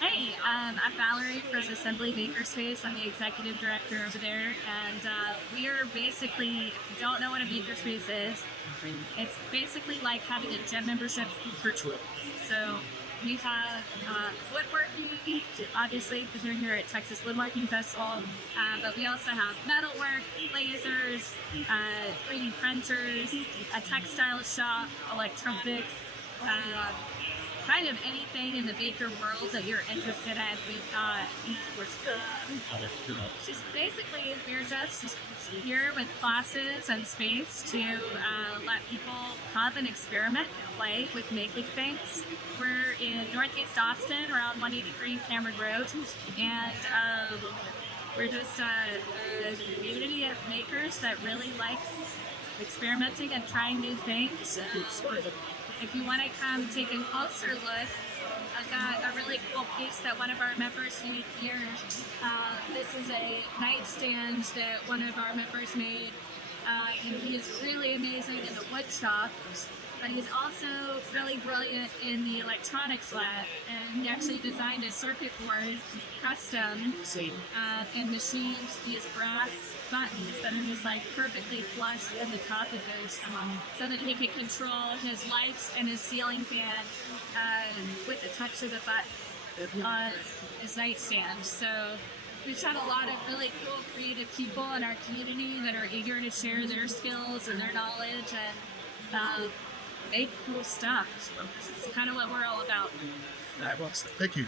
Hey, I'm Valerie from Asmbly Makerspace. I'm the executive director over there, and we are basically, if you don't know what a makerspace is, it's basically like having a gym membership for tools. So we have woodworking, obviously, because we're here at Texas Woodworking Festival, but we also have metalwork, lasers, 3D printers, a textile shop, electronics, uh, kind of anything in the baker world that you're interested in. We've got just basically we're just here with classes and space to let people come and experiment and play with making things. We're in Northeast Austin, around 183 Cameron Road, and we're just a community of makers that really likes experimenting and trying new things. If you want to come take a closer look, I've got a really cool piece that one of our members made here. This is a nightstand that one of our members made. And he is really amazing in the wood shop, but he's also really brilliant in the electronics lab. And he actually designed a circuit board custom and machines these brass buttons that are just like perfectly flush in the top of those so that he can control his lights and his ceiling fan with the touch of the button on his nightstand. So we've had a lot of really cool creative people in our community that are eager to share their skills and their knowledge and make cool stuff. So this is kind of what we're all about. Thank you.